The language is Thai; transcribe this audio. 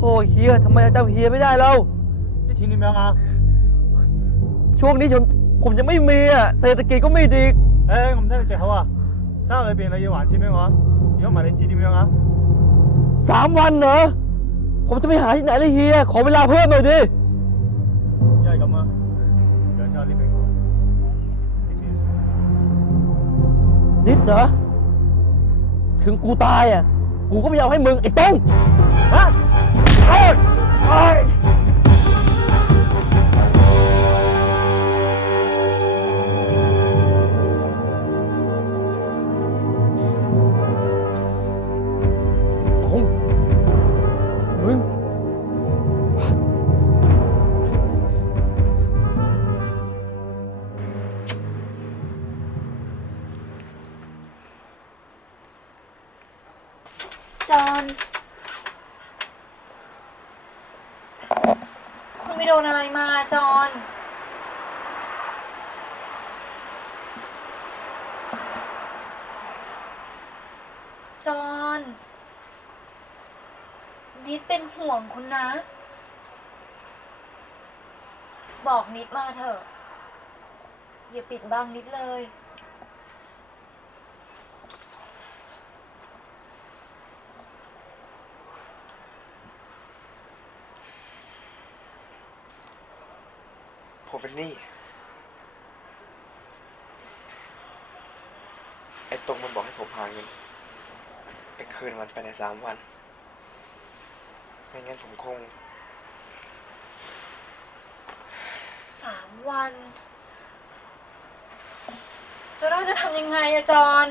โอ้เฮียทำไมจำเฮียไม่ได้เราที่ชิงนี่แมวงาช่วงนี้ผมผมยังไม่มีอะเศรษฐกิจก็ไม่ดีเอ้ยผมได้เจอเขาอะซาลเปลี่ยนอะไหวานใช่ไหมวะย้อนมาในจีดีแมวงาสามวันเหรอผมจะไปหาที่ไหนเลยเฮียขอเวลาเพิ่มหน่อยดิใหญ่กับมาเดี๋ยวจะรีบไปนิดเหรอถึงกูตายอะ กูก็ไม่เอาให้มึงไอ้ต้งฮะ เอ้ยเอ้ยต้องมึง จอนคุณไป โดนอะไรมาจอนจอนนิดเป็นห่วงคุณนะ บอกนิดมาเถอะ อย่าปิดบังนิดเลย ผมเป็นหนี้ไอ้ตรงมันบอกให้ผมหาเงินไปคืนมันภายในสามวัน ไม่งั้นผมคง สามวัน แล้วเราจะทำยังไงอะจอน